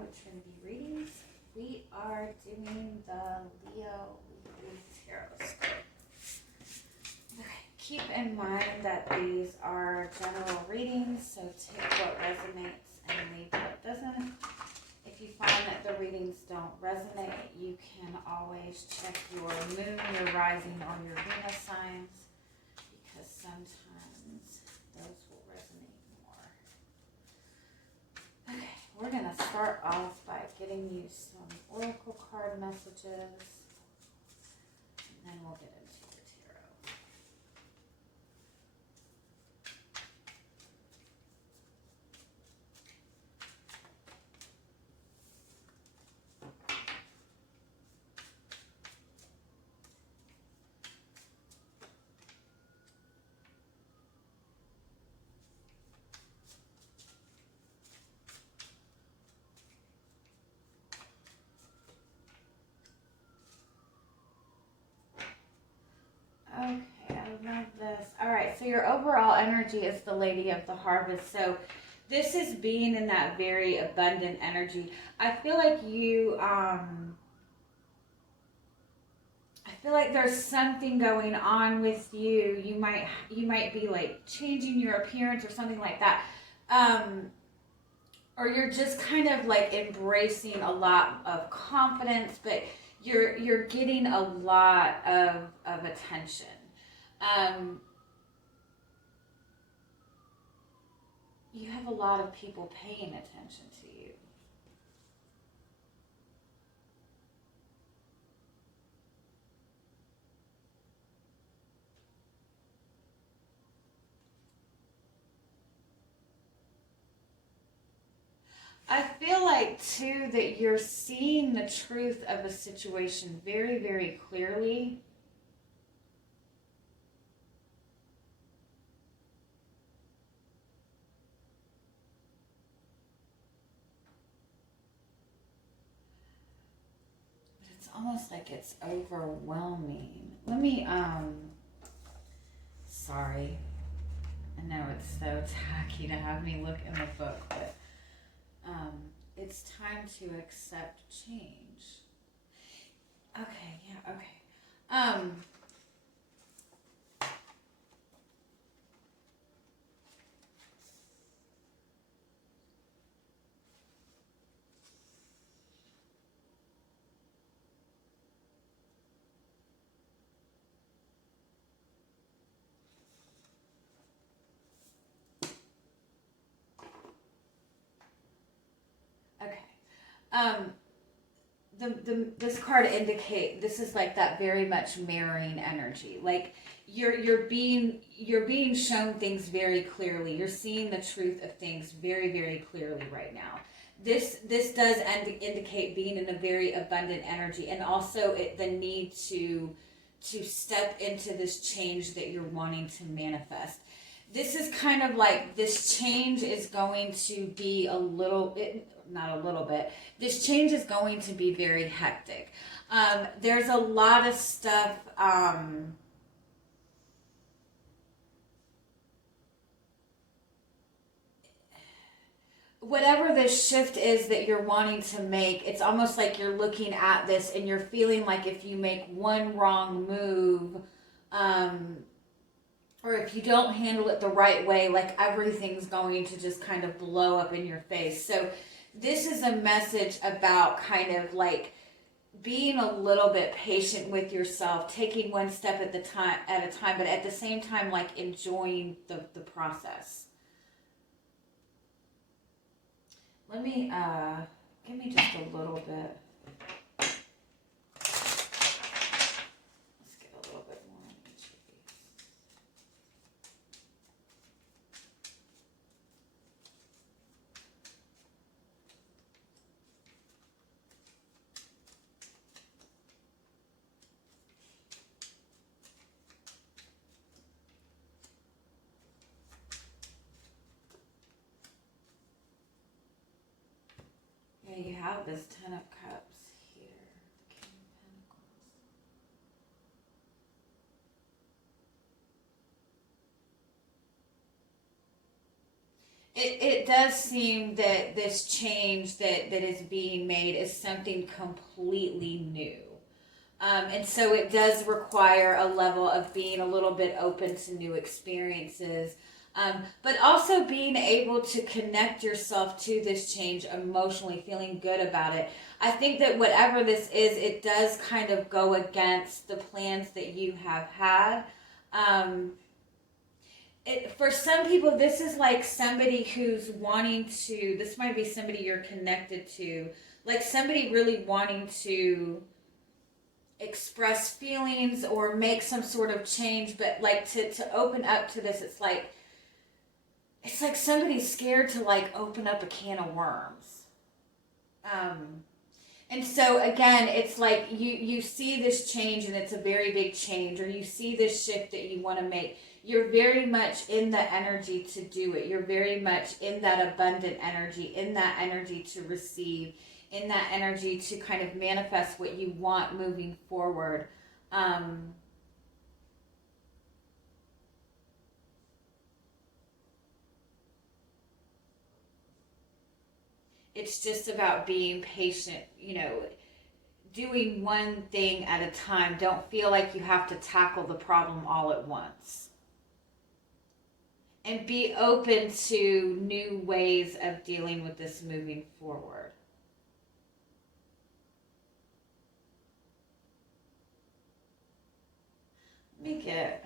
with Trinity readings. We are doing the Leo Weekly Tarotscope. Okay, keep in mind that these are general readings, so take what resonates and leave what doesn't. If you find that the readings don't resonate, you can always check your moon, your rising, or your Venus signs, because sometimes those will resonate more. Okay, we're going to start off by getting you some oracle card messages, and then we'll get into the tarot. Okay, I love this. All right, so your overall energy is the Lady of the Harvest. So this is being in that very abundant energy. I feel like I feel like there's something going on with you. You might be like changing your appearance or something like that. Or you're just kind of like embracing a lot of confidence, but you're getting a lot of attention. You have a lot of people paying attention to you. I feel like, too, that you're seeing the truth of a situation very, very clearly. But it's almost like it's overwhelming. Let me, sorry. I know it's so tacky to have me look in the book, but it's time to accept change. Okay, yeah, okay. Okay. This card indicate this is like that very much mirroring energy. Like you're being shown things very clearly. You're seeing the truth of things very, very clearly right now. This does indicate being in a very abundant energy, and also the need to step into this change that you're wanting to manifest. This is kind of like this change is going to be not a little bit. This change is going to be very hectic. There's a lot of stuff. Whatever this shift is that you're wanting to make, it's almost like you're looking at this and you're feeling like if you make one wrong move, or if you don't handle it the right way, like everything's going to just kind of blow up in your face. So this is a message about kind of like being a little bit patient with yourself, taking one step at a time, but at the same time, like enjoying the process. Let me, give me just a little bit. Let's get a little bit more on each of these. Yeah, you have this Ten of Cups here, the King of Pentacles. it does seem that this change that is being made is something completely new. And so it does require a level of being a little bit open to new experiences, but also being able to connect yourself to this change emotionally, feeling good about it. I think that whatever this is, it does kind of go against the plans that you have had. Um, for some people, this is like somebody who's wanting to, this might be somebody you're connected to, like somebody really wanting to express feelings or make some sort of change, but like to open up to this, it's like somebody's scared to like open up a can of worms. And so again, it's like you see this change and it's a very big change, or you see this shift that you want to make. You're very much in the energy to do it. You're very much in that abundant energy, in that energy to receive, in that energy to kind of manifest what you want moving forward. It's just about being patient, doing one thing at a time. Don't feel like you have to tackle the problem all at once. And be open to new ways of dealing with this moving forward. Let me get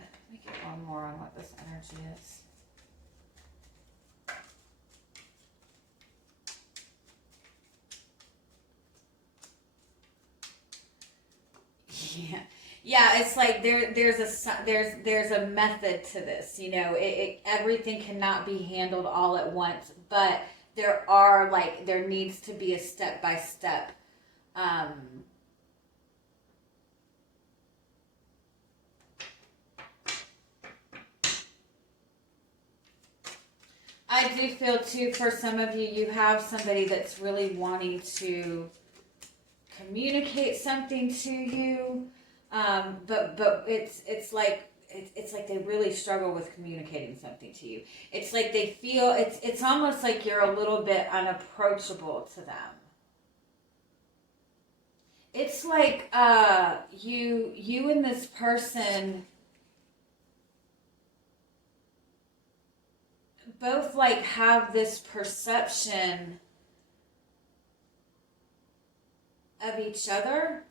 one more on what this energy is. Yeah, it's like there's a method to this. Everything cannot be handled all at once, but there needs to be a step by step. I do feel too, for some of you, you have somebody that's really wanting to communicate something to you, but it's like they really struggle with communicating something to you. It's like they feel it's almost like you're a little bit unapproachable to them. It's like you and this person both like have this perception of each other.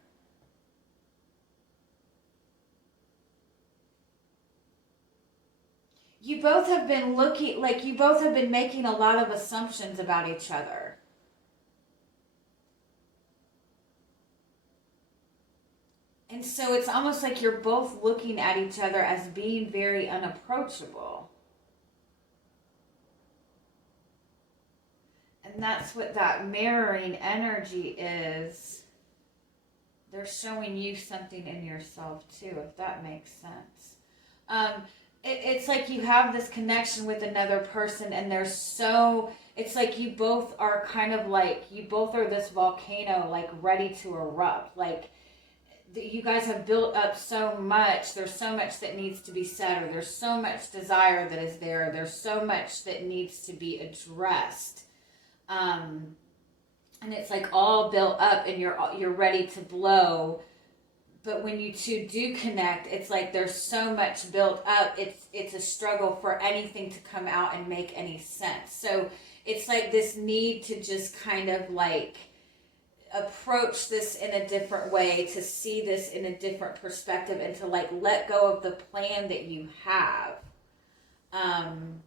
You both have been making a lot of assumptions about each other. And so it's almost like you're both looking at each other as being very unapproachable. And that's what that mirroring energy is. They're showing you something in yourself too, if that makes sense. It's like you have this connection with another person, and it's like you both are kind of like, you both are this volcano, like ready to erupt. Like you guys have built up so much. There's so much that needs to be said, or there's so much desire that is there. There's so much that needs to be addressed. And it's like all built up, and you're ready to blow. But when you two do connect, it's like there's so much built up. It's a struggle for anything to come out and make any sense. So it's like this need to just kind of like approach this in a different way, to see this in a different perspective, and to like let go of the plan that you have. And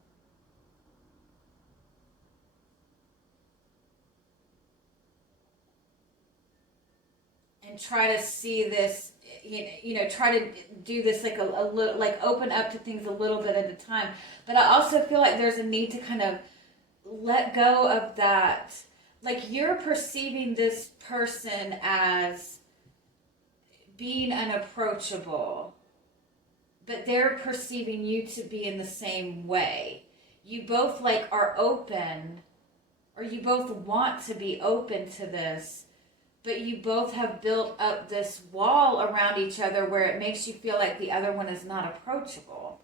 try to see this, try to do this like a little, like open up to things a little bit at a time. But I also feel like there's a need to kind of let go of that. Like you're perceiving this person as being unapproachable, but they're perceiving you to be in the same way. You both like are open, or you both want to be open to this, but you both have built up this wall around each other where it makes you feel like the other one is not approachable.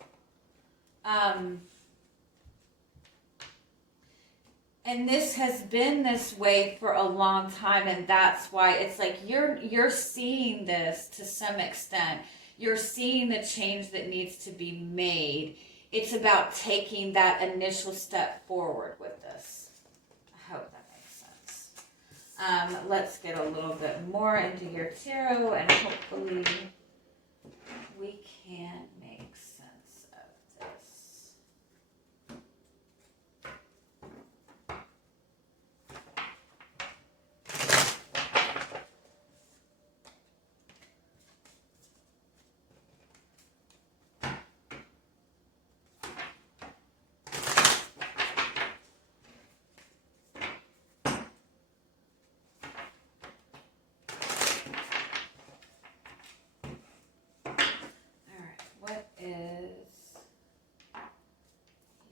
And this has been this way for a long time, and that's why it's like you're seeing this to some extent. You're seeing the change that needs to be made. It's about taking that initial step forward with this. I hope that makes sense. Let's get a little bit more into your tarot, and hopefully we can make sense of this. What is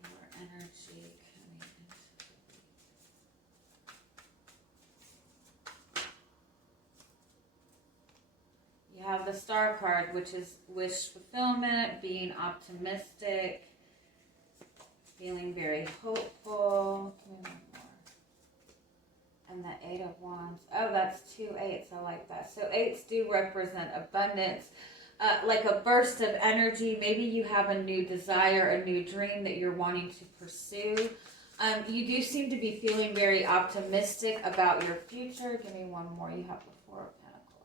your energy coming into the week? You have the Star card, which is wish fulfillment, being optimistic, feeling very hopeful. Give me one more. And the Eight of Wands. Oh, that's 2 8s. I like that. So 8s do represent abundance. Like a burst of energy. Maybe you have a new desire, a new dream that you're wanting to pursue. You do seem to be feeling very optimistic about your future. Give me one more. You have the Four of Pentacles.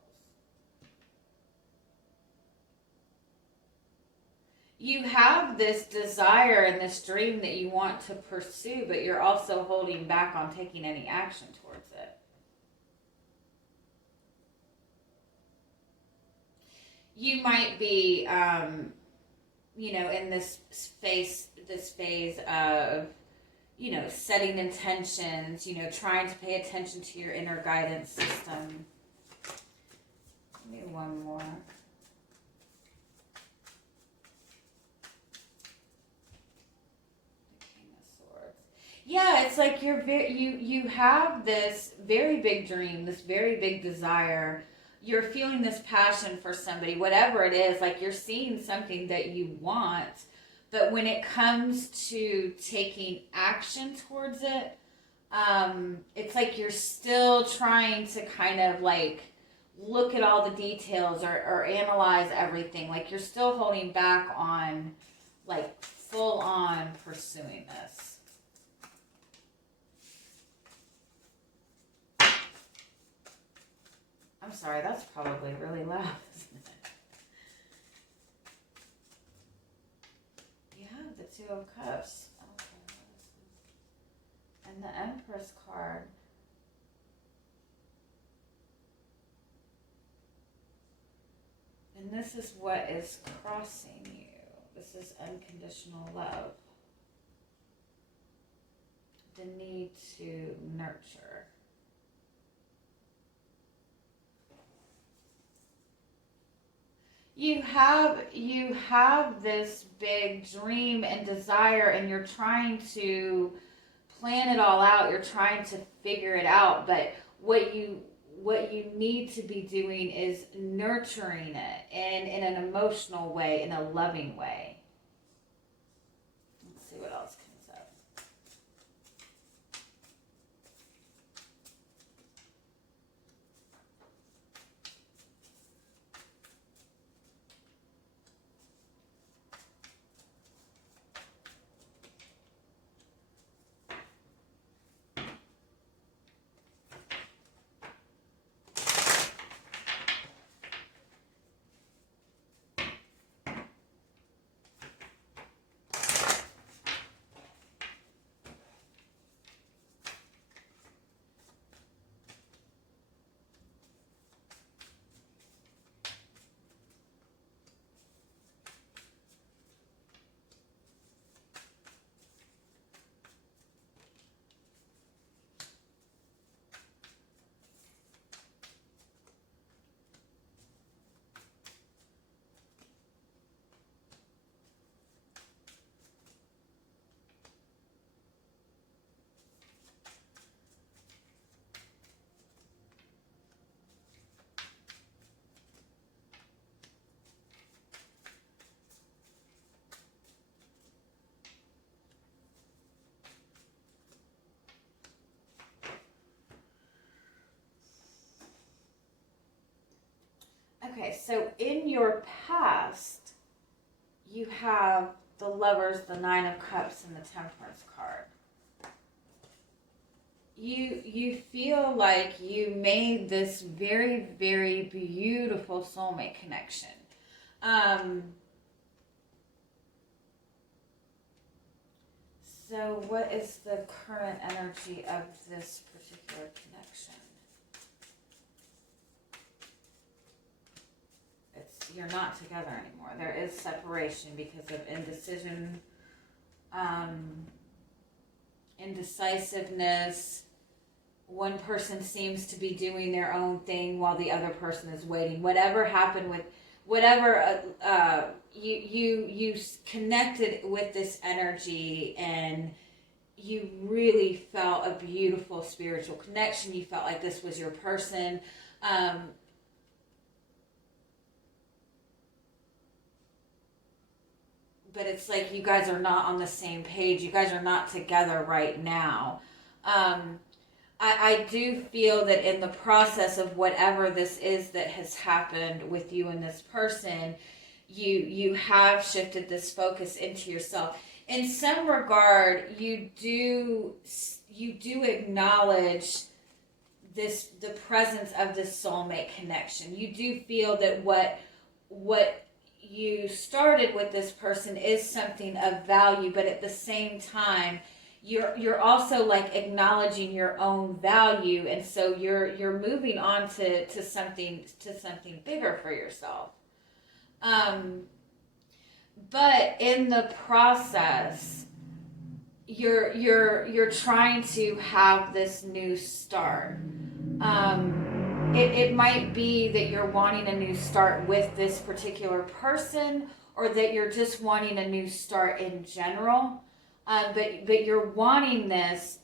You have this desire and this dream that you want to pursue, but you're also holding back on taking any action towards it. You might be, in this phase of, setting intentions, trying to pay attention to your inner guidance system. Give me one more. The King of Swords. Yeah, it's like you have this very big dream, this very big desire. You're feeling this passion for somebody, whatever it is, like you're seeing something that you want, but when it comes to taking action towards it, it's like you're still trying to kind of like look at all the details or analyze everything. Like you're still holding back on like full on pursuing this. I'm sorry, that's probably really loud, isn't it? You have the Two of Cups. Okay, and the Empress card. And this is what is crossing you. This is unconditional love. The need to nurture. You have this big dream and desire, and you're trying to plan it all out. You're trying to figure it out, but what you need to be doing is nurturing it in an emotional way, in a loving way. Let's see what else comes up. Okay, so in your past, you have the Lovers, the Nine of Cups, and the Temperance card. You feel like you made this very, very beautiful soulmate connection. So what is the current energy of this particular connection? You're not together anymore. There is separation because of indecision, indecisiveness. One person seems to be doing their own thing while the other person is waiting. Whatever happened with, you connected with this energy, and you really felt a beautiful spiritual connection. You felt like this was your person. But it's like you guys are not on the same page. You guys are not together right now. I do feel that in the process of whatever this is that has happened with you and this person, you have shifted this focus into yourself. In some regard, you do acknowledge the presence of this soulmate connection. You do feel that what you started with this person is something of value, but at the same time, you're also like acknowledging your own value, and so you're moving on to something bigger for yourself. But in the process, you're trying to have this new start. It might be that you're wanting a new start with this particular person, or that you're just wanting a new start in general. But you're wanting this,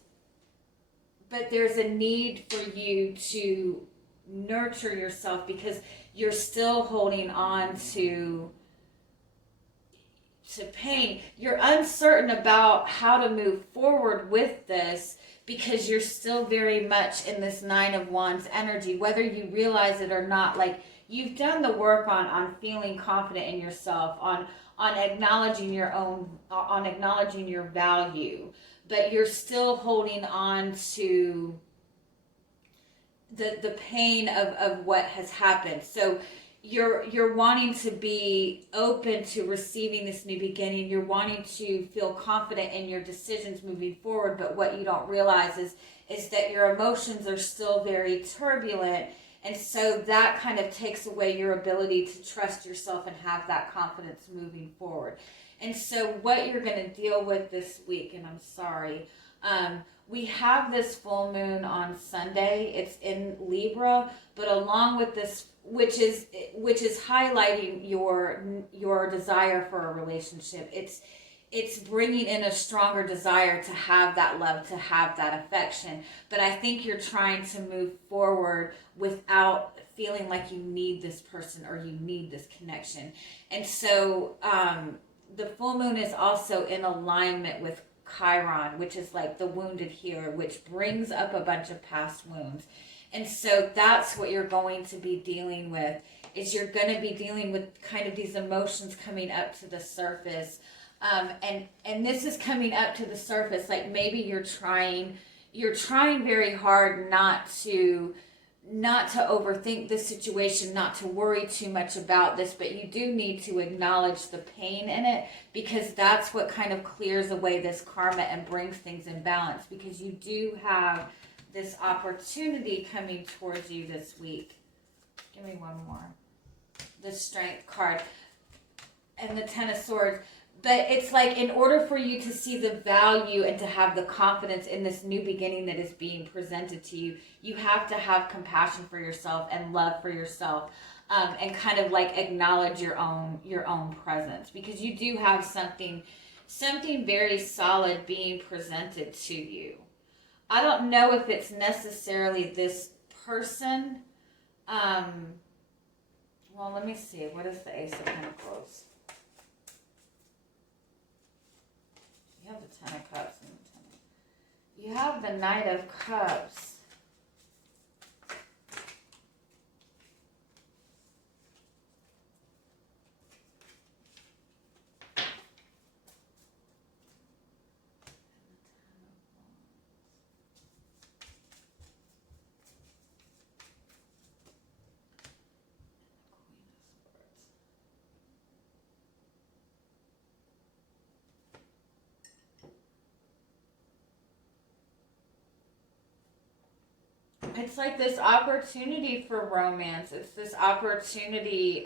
but there's a need for you to nurture yourself because you're still holding on to pain. You're uncertain about how to move forward with this because you're still very much in this Nine of Wands energy, whether you realize it or not. Like, you've done the work on feeling confident in yourself, on acknowledging your own, on acknowledging your value, but you're still holding on to the pain of what has happened. So you're wanting to be open to receiving this new beginning. You're wanting to feel confident in your decisions moving forward, but what you don't realize is that your emotions are still very turbulent, and so that kind of takes away your ability to trust yourself and have that confidence moving forward. And so what you're going to deal with this week, and I'm sorry, we have this full moon on Sunday. It's in Libra, but along with this, which is highlighting your desire for a relationship. It's bringing in a stronger desire to have that love, to have that affection. But I think you're trying to move forward without feeling like you need this person or you need this connection. And so the full moon is also in alignment with Chiron, which is like the wounded healer, which brings up a bunch of past wounds. And so that's what you're going to be dealing with, is you're going to be dealing with kind of these emotions coming up to the surface. And this is coming up to the surface, like maybe you're trying very hard not to overthink the situation, not to worry too much about this, but you do need to acknowledge the pain in it, because that's what kind of clears away this karma and brings things in balance, because you do have this opportunity coming towards you this week. Give me one more. The Strength card and the Ten of Swords. But it's like, in order for you to see the value and to have the confidence in this new beginning that is being presented to you, you have to have compassion for yourself and love for yourself, and kind of like acknowledge your own presence, because you do have something very solid being presented to you. I don't know if it's necessarily this person. Well, let me see. What is the Ace of Pentacles? You have the Ten of Cups and the Ten. You have the Knight of Cups. It's like this opportunity for romance. It's this opportunity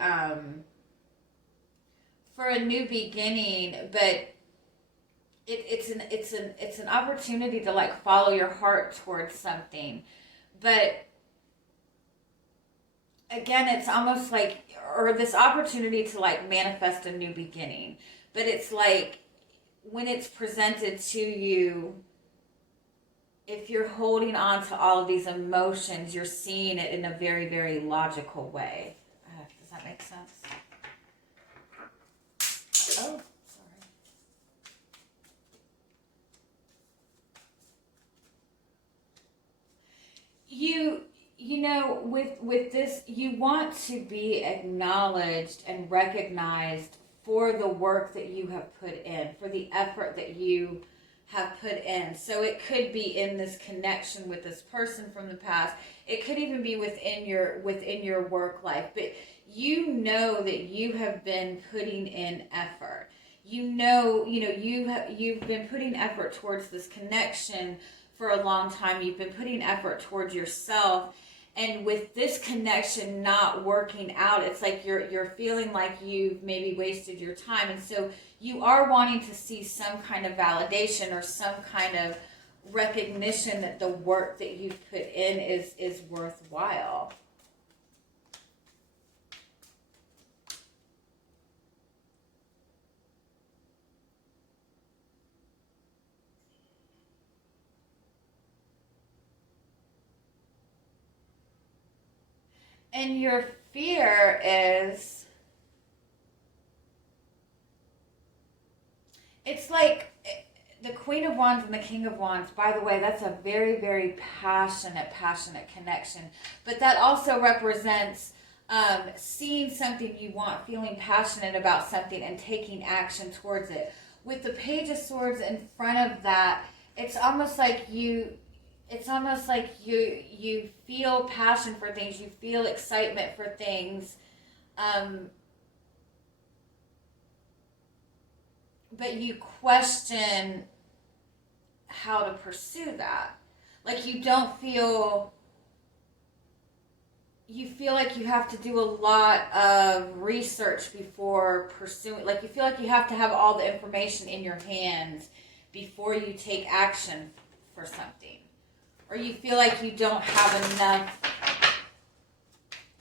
for a new beginning, but it's an opportunity to like follow your heart towards something. But again, it's almost like, or this opportunity to like manifest a new beginning. But it's like when it's presented to you, if you're holding on to all of these emotions, you're seeing it in a very, very logical way. Does that make sense? Oh, sorry. You know, with this, you want to be acknowledged and recognized for the work that you have put in, for the effort that you have put in. So it could be in this connection with this person from the past. It could even be within your work life. But you know that you have been putting in effort. You've been putting effort towards this connection for a long time. You've been putting effort towards yourself. And with this connection not working out, it's like you're feeling like you've maybe wasted your time. And so you are wanting to see some kind of validation or some kind of recognition that the work that you've put in is worthwhile. And your fear is, it's like the Queen of Wands and the King of Wands. By the way, that's a very, very passionate connection. But that also represents seeing something you want, feeling passionate about something, and taking action towards it. With the Page of Swords in front of that, it's almost like you feel passion for things, you feel excitement for things, but you question how to pursue that. Like you feel like you have to do a lot of research before pursuing, like you feel like you have to have all the information in your hands before you take action for something. Or you feel like you don't have enough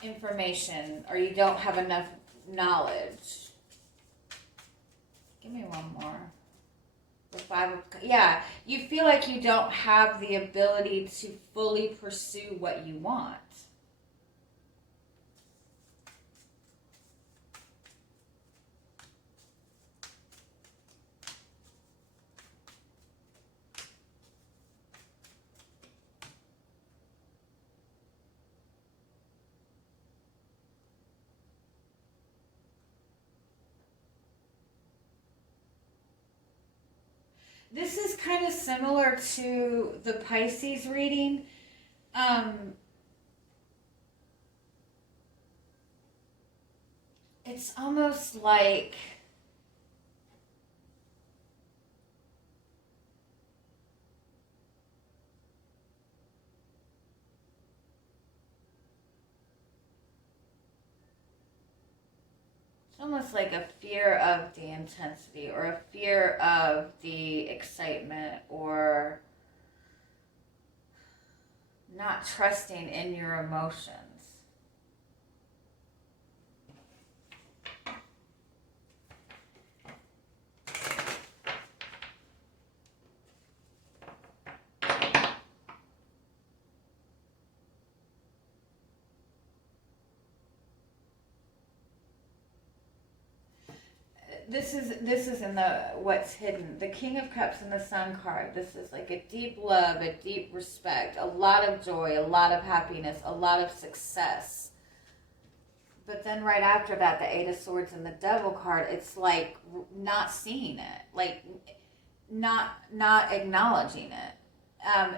information, or you don't have enough knowledge. Give me one more. The yeah, you feel like you don't have the ability to fully pursue what you want. This is kind of similar to the Pisces reading. It's almost like a fear of the intensity, or a fear of the excitement, or not trusting in your emotions. This is in the what's hidden. The King of Cups and the Sun card. This is like a deep love, a deep respect, a lot of joy, a lot of happiness, a lot of success. But then right after that, the Eight of Swords and the Devil card, it's like not seeing it, like not acknowledging it,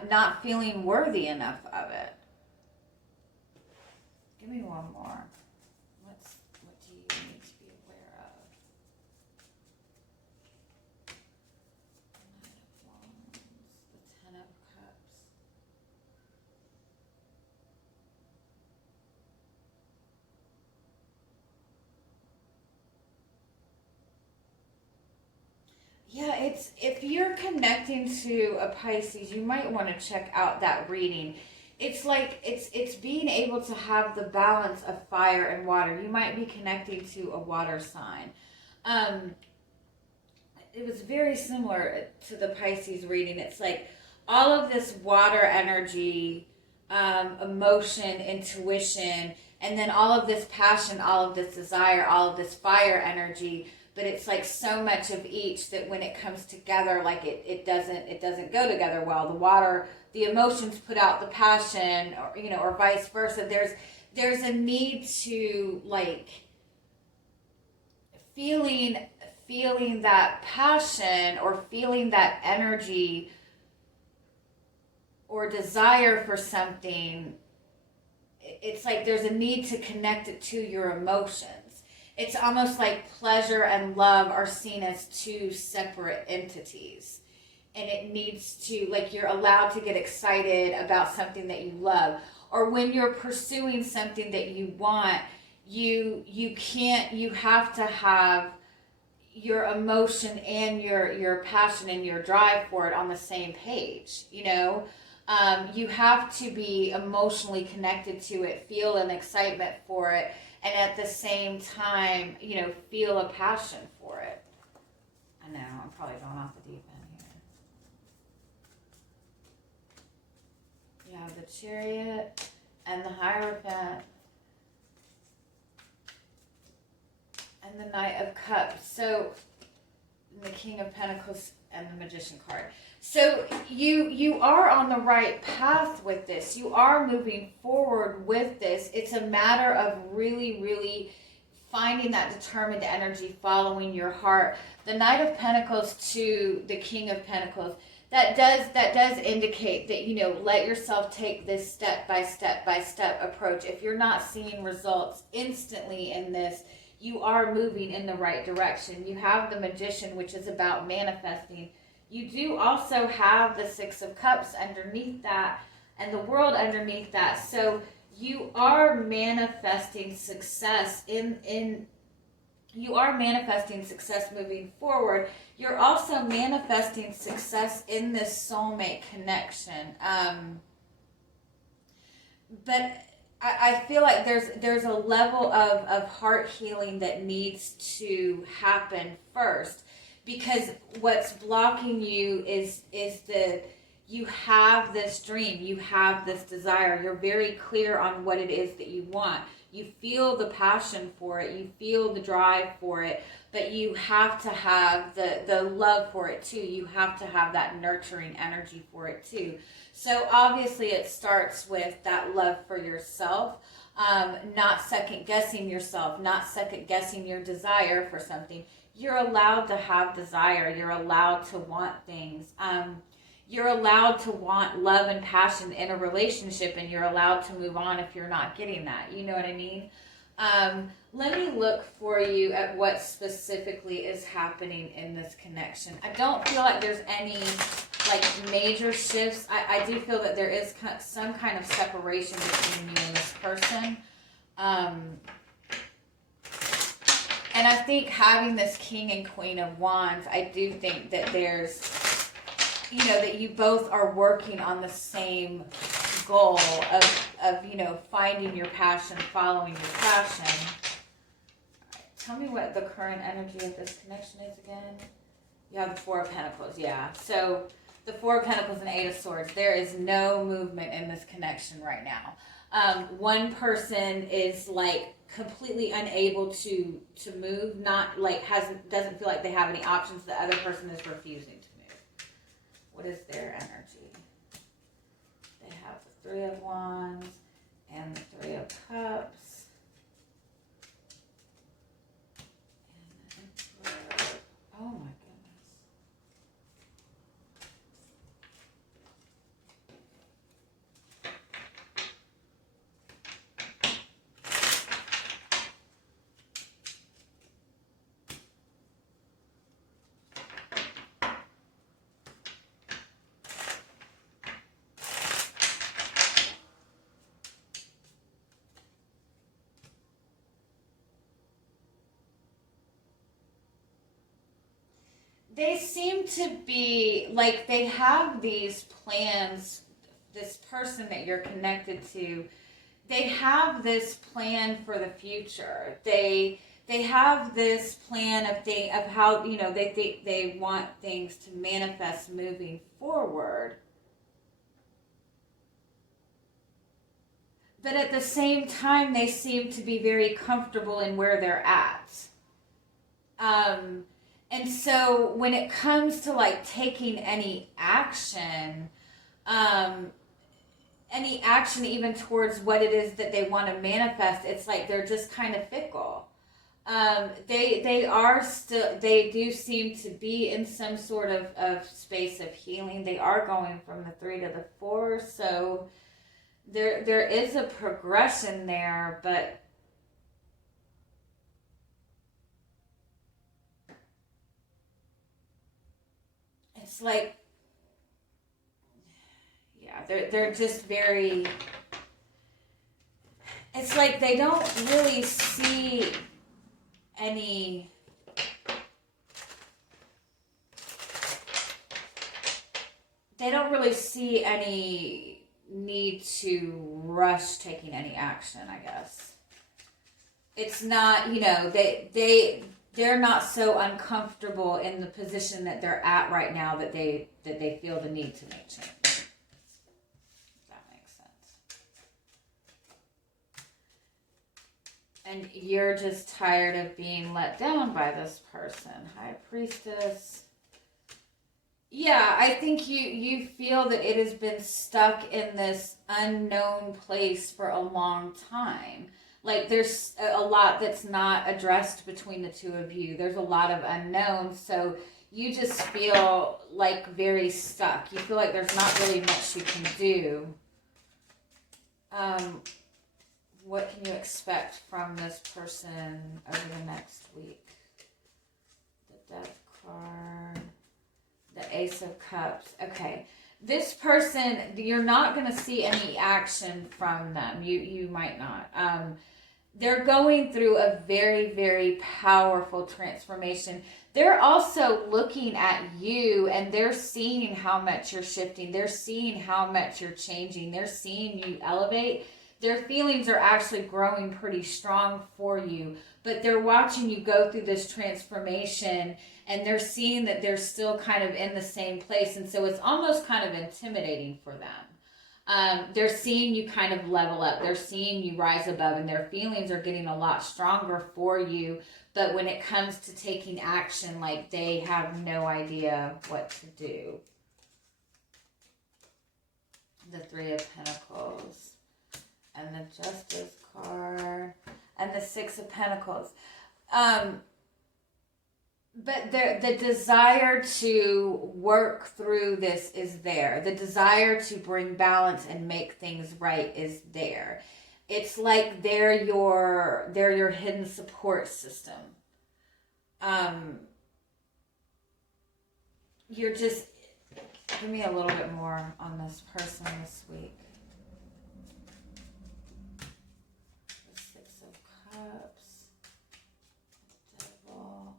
not feeling worthy enough of it. Give me one more. What do you need to be aware of? The Knight of Wands, the Ten of Cups. Yeah, it's if you're connecting to a Pisces, you might want to check out that reading. It's like it's being able to have the balance of fire and water. You might be connecting to a water sign. Um, it was very similar to the Pisces reading. It's like all of this water energy, emotion, intuition, and then all of this passion, all of this desire, all of this fire energy. But it's like so much of each that when it comes together, like it doesn't go together well. The water, the emotions put out the passion, or or vice versa. There's a need to like feeling feeling that passion or feeling that energy or desire for something. It's like there's a need to connect it to your emotions. It's almost like pleasure and love are seen as two separate entities, and it needs to, like, you're allowed to get excited about something that you love, or when you're pursuing something that you want, you can't, you have to have your emotion and your passion and your drive for it on the same page. You have to be emotionally connected to it, feel an excitement for it, and at the same time, feel a passion for it. I know, I'm probably going off the deep end here. You have the Chariot and the Hierophant and the Knight of Cups. So, the King of Pentacles and the Magician card. So you are on the right path with this. You are moving forward with this. It's a matter of really, really finding that determined energy, following your heart. The Knight of Pentacles to the King of Pentacles, that does indicate that, let yourself take this step by step approach. If you're not seeing results instantly in this, you are moving in the right direction. You have the Magician, which is about manifesting. You do also have the Six of Cups underneath that and the World underneath that. So you are manifesting success you are manifesting success moving forward. You're also manifesting success in this soulmate connection. But I feel like there's a level of heart healing that needs to happen first, because what's blocking you is that you have this dream, you have this desire, you're very clear on what it is that you want. You feel the passion for it, you feel the drive for it, but you have to have the love for it too. You have to have that nurturing energy for it too. So obviously it starts with that love for yourself, not second guessing yourself, not second guessing your desire for something. You're allowed to have desire. You're allowed to want things. You're allowed to want love and passion in a relationship, and you're allowed to move on if you're not getting that. You know what I mean? Let me look for you at what specifically is happening in this connection. I don't feel like there's any major shifts. I do feel that there is some kind of separation between you and this person. And I think having this King and Queen of Wands, I do think that there's, that you both are working on the same goal of finding your passion, following your passion. All right, tell me what the current energy of this connection is again. You have the Four of Pentacles, yeah. So the Four of Pentacles and Eight of Swords. There is no movement in this connection right now. One person is completely unable to move, doesn't feel like they have any options. The other person is refusing to move. What is their energy? They have the Three of Wands and the Three of Cups. And the Emperor. Oh my goodness. They seem to be like they have these plans. This person that you're connected to, they have this plan for the future. They have this plan of how, you know, they want things to manifest moving forward. But at the same time, they seem to be very comfortable in where they're at. And so when it comes to like taking any action even towards what it is that they want to manifest, it's like they're just kind of fickle. They do seem to be in some sort of space of healing. They are going from the 3 to the 4, so there is a progression there, but it's like, yeah, they're just very, it's like they don't really see any need to rush taking any action, I guess. It's not, you know, they're not so uncomfortable in the position that they're at right now that they feel the need to make change. If that makes sense. And you're just tired of being let down by this person. High Priestess. Yeah, I think you feel that it has been stuck in this unknown place for a long time. Like there's a lot that's not addressed between the two of you. There's a lot of unknowns, so you just feel like very stuck. You feel like there's not really much you can do. What can you expect from this person over the next week? The Death card. The Ace of Cups. Okay. This person, you're not going to see any action from them. You might not. They're going through a very, very powerful transformation. They're also looking at you and they're seeing how much you're shifting. They're seeing how much you're changing. They're seeing you elevate. Their feelings are actually growing pretty strong for you, but they're watching you go through this transformation and they're seeing that they're still kind of in the same place. And so it's almost kind of intimidating for them. They're seeing you kind of level up. They're seeing you rise above and their feelings are getting a lot stronger for you. But when it comes to taking action, like they have no idea what to do. The 3 of Pentacles. And the Justice card. And the 6 of Pentacles. But the desire to work through this is there. The desire to bring balance and make things right is there. It's like they're your hidden support system. You're just, give me a little bit more on this person this week. The 6 of Cups. Devil.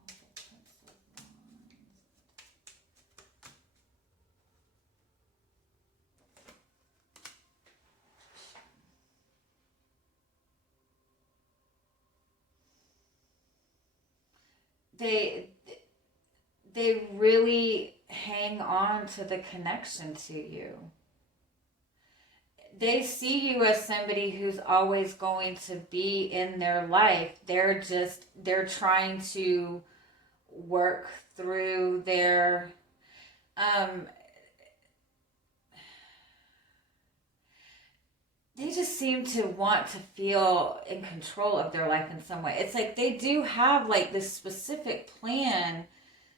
They really hang on to the connection to you. They see you as somebody who's always going to be in their life. They're trying to work through their they just seem to want to feel in control of their life in some way. It's like they do have like this specific plan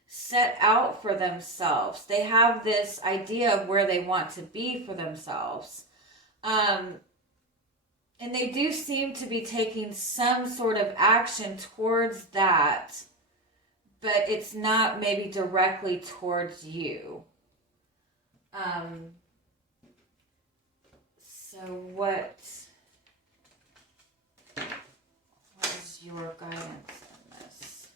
set out for themselves. They have this idea of where they want to be for themselves. And they do seem to be taking some sort of action towards that, but it's not maybe directly towards you. So what is your guidance in this?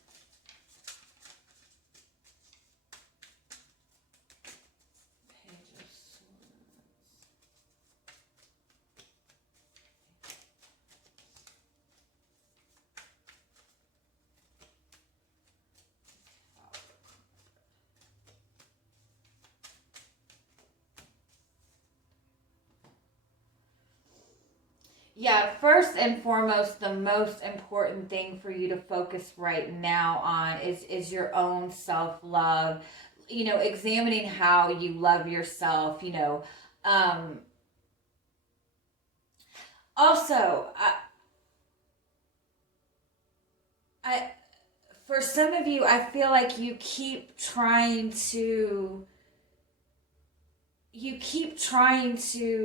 Yeah, first and foremost, the most important thing for you to focus right now on is your own self-love. You know, examining how you love yourself, you know. Um Also, I for some of you, I feel like you keep trying to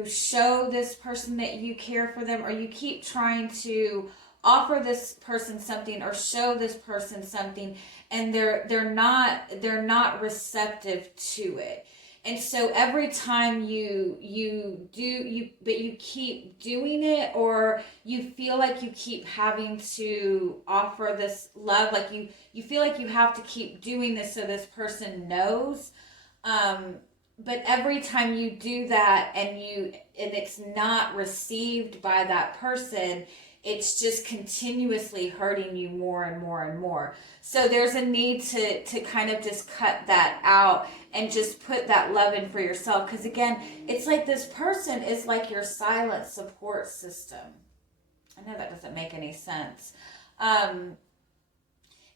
show this person that you care for them, or you keep trying to offer this person something or show this person something, and they're not receptive to it. And so every time you keep doing it, or you feel like you keep having to offer this love, like you feel like you have to keep doing this so this person knows. um but every time you do that, and it's not received by that person, it's just continuously hurting you more and more and more. So there's a need to kind of just cut that out and just put that love in for yourself, because again, it's like this person is like your silent support system. I know that doesn't make any sense. um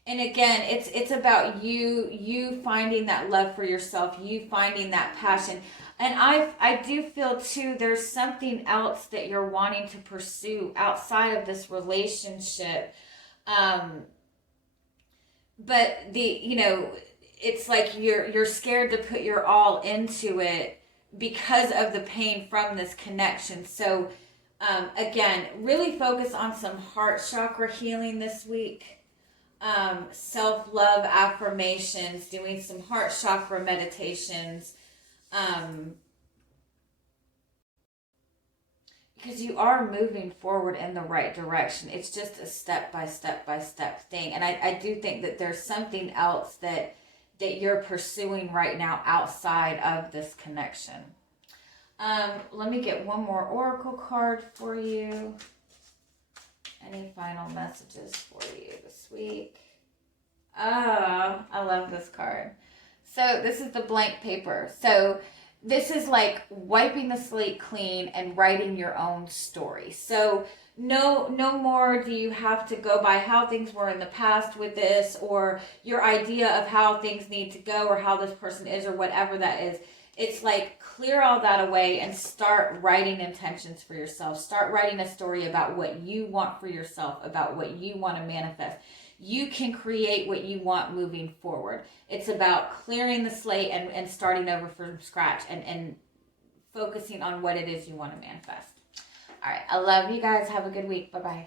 and again, it's about you finding that love for yourself, you finding that passion. And I do feel too, there's something else that you're wanting to pursue outside of this relationship. um but it's like you're scared to put your all into it because of the pain from this connection. So again, really focus on some heart chakra healing this week. Self-love affirmations, doing some heart chakra meditations, um, because you are moving forward in the right direction. It's just a step by step by step thing. And I do think that there's something else that you're pursuing right now outside of this connection. Let me get one more oracle card for you. Any final messages for you this week? Oh, I love this card. So this is the blank paper. So this is like wiping the slate clean and writing your own story. So no more do you have to go by how things were in the past with this, or your idea of how things need to go, or how this person is, or whatever that is. It's like clear all that away and start writing intentions for yourself. Start writing a story about what you want for yourself, about what you want to manifest. You can create what you want moving forward. It's about clearing the slate and starting over from scratch, and focusing on what it is you want to manifest. All right. I love you guys. Have a good week. Bye-bye.